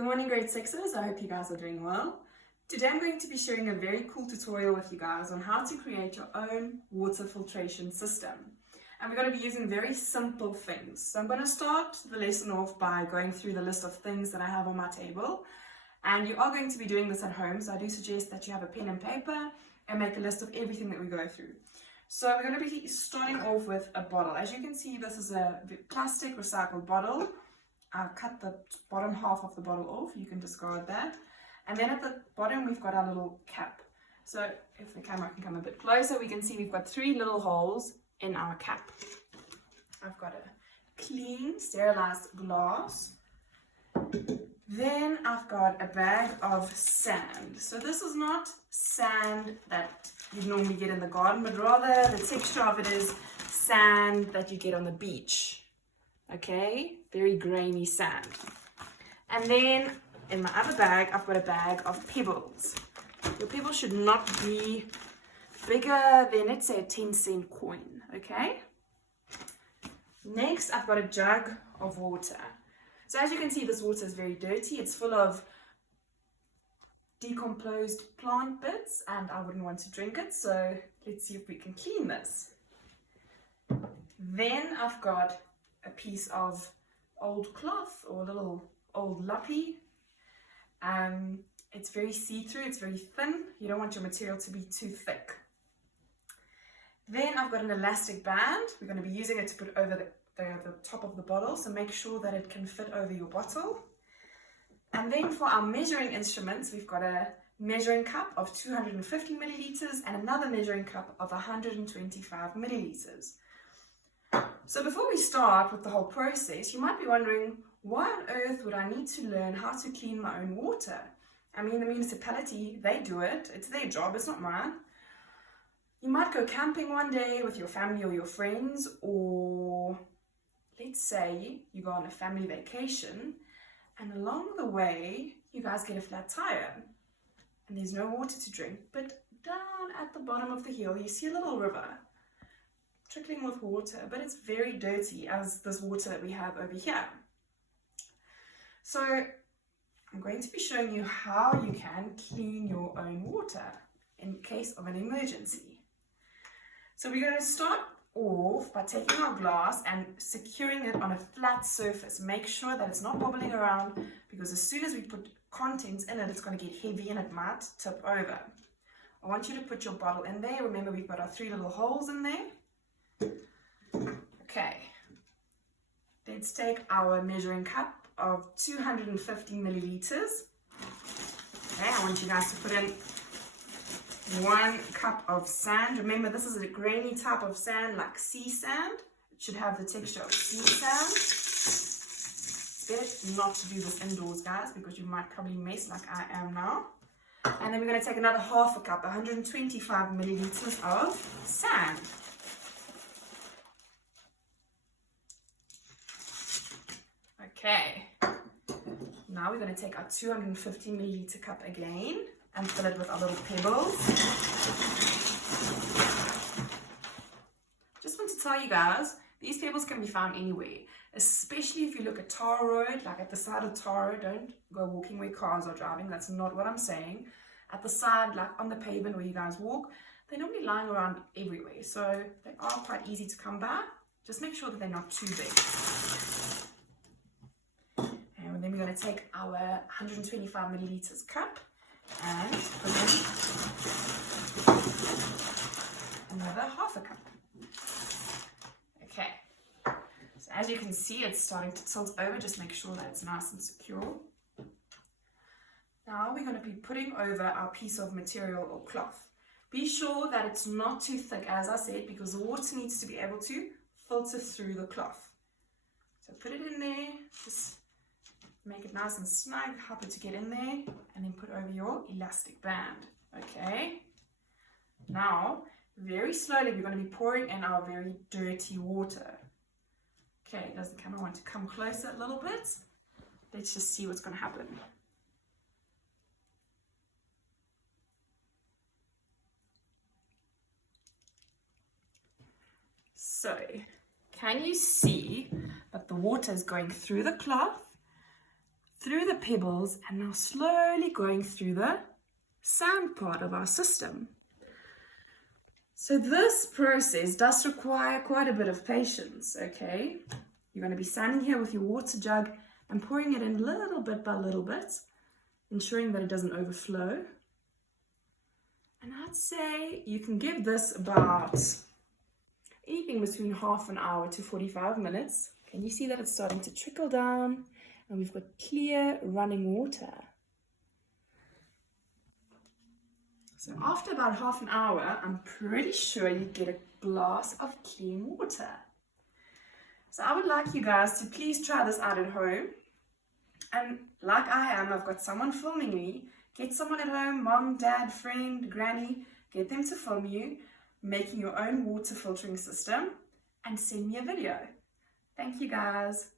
Good morning grade 6ers, I hope you guys are doing well. Today I'm going to be sharing a very cool tutorial with you guys on how to create your own water filtration system. And we're going to be using very simple things. So I'm going to start the lesson off by going through the list of things that I have on my table. And you are going to be doing this at home, so I do suggest that you have a pen and paper and make a list of everything that we go through. So we're going to be starting off with a bottle. As you can see, this is a plastic recycled bottle. I'll cut the bottom half of the bottle off, you can discard that. And then at the bottom we've got our little cap. So if the camera can come a bit closer, we can see we've got 3 little holes in our cap. I've got a clean, sterilized glass. Then I've got a bag of sand. So this is not sand that you normally get in the garden, but rather the texture of it is sand that you get on the beach. Okay, very grainy sand. And then in my other bag, I've got a bag of pebbles. Your pebbles should not be bigger than, let's say, a 10-cent coin, okay? Next, I've got a jug of water. So as you can see, this water is very dirty. It's full of decomposed plant bits, and I wouldn't want to drink it, so let's see if we can clean this. Then I've got a piece of old cloth or a little old lappy. It's very see-through, it's very thin. You don't want your material to be too thick. Then I've got an elastic band. We're going to be using it to put over the top of the bottle, so make sure that it can fit over your bottle. And then for our measuring instruments, we've got a measuring cup of 250 milliliters and another measuring cup of 125 milliliters. So before we start with the whole process, you might be wondering, why on earth would I need to learn how to clean my own water? I mean, the municipality, they do it. It's their job, it's not mine. You might go camping one day with your family or your friends, or let's say you go on a family vacation, and along the way, you guys get a flat tire, and there's no water to drink, but down at the bottom of the hill, you see a little river trickling with water, but it's very dirty as this water that we have over here. So I'm going to be showing you how you can clean your own water in case of an emergency. So we're going to start off by taking our glass and securing it on a flat surface. Make sure that it's not wobbling around, because as soon as we put contents in it, it's going to get heavy and it might tip over. I want you to put your bottle in there. Remember, we've got our 3 little holes in there. Okay, let's take our measuring cup of 250 milliliters. Okay, I want you guys to put in 1 cup of sand. Remember, this is a grainy type of sand like sea sand. It should have the texture of sea sand. It's better not to do this indoors, guys, because you might probably mess like I am now. And then we're going to take another half a cup, 125 milliliters of sand. Okay, now we're going to take our 250 milliliter cup again and fill it with our little pebbles. Just want to tell you guys, these pebbles can be found anywhere, especially if you look at tar road, like at the side of tar road. Don't go walking where cars are driving, that's not what I'm saying. At the side, like on the pavement where you guys walk, they're normally lying around everywhere, so they are quite easy to come by. Just make sure that they're not too big. And then we're going to take our 125 milliliters cup and put in another half a cup. Okay, so as you can see, it's starting to tilt over. Just make sure that it's nice and secure. Now we're going to be putting over our piece of material or cloth. Be sure that it's not too thick, as I said, because the water needs to be able to filter through the cloth. So put it in there, just make it nice and snug, help it to get in there, and then put over your elastic band. Okay, now very slowly we're going to be pouring in our very dirty water. Okay, does the camera want to come closer a little bit? Let's just see what's going to happen. So, can you see that the water is going through the cloth, through the pebbles and now slowly going through the sand part of our system. So this process does require quite a bit of patience, okay? You're going to be standing here with your water jug and pouring it in little bit by little bit, ensuring that it doesn't overflow. And I'd say you can give this about anything between half an hour to 45 minutes. Can you see that it's starting to trickle down and we've got clear running water? So after about half an hour, I'm pretty sure you get a glass of clean water. So I would like you guys to please try this out at home. And like I am, I've got someone filming me. Get someone at home, mom, dad, friend, granny, get them to film you making your own water filtering system and send me a video. Thank you guys.